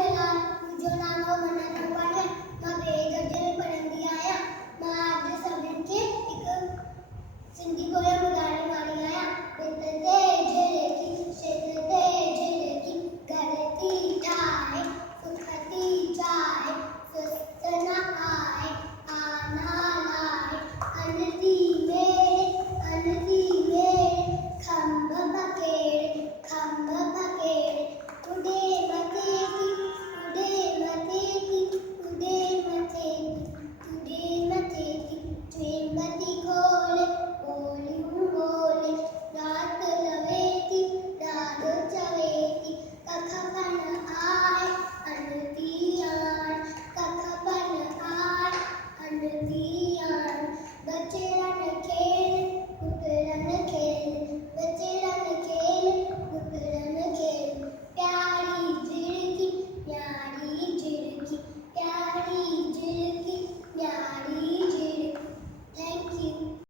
झूलेलाल। मुंहिंजो नालो मना चौहान आहे। मां ॿिए दर्जे में पढ़ंदी आहियां। मां अॼु सभिनि खे हिकु सिंधी ॿोली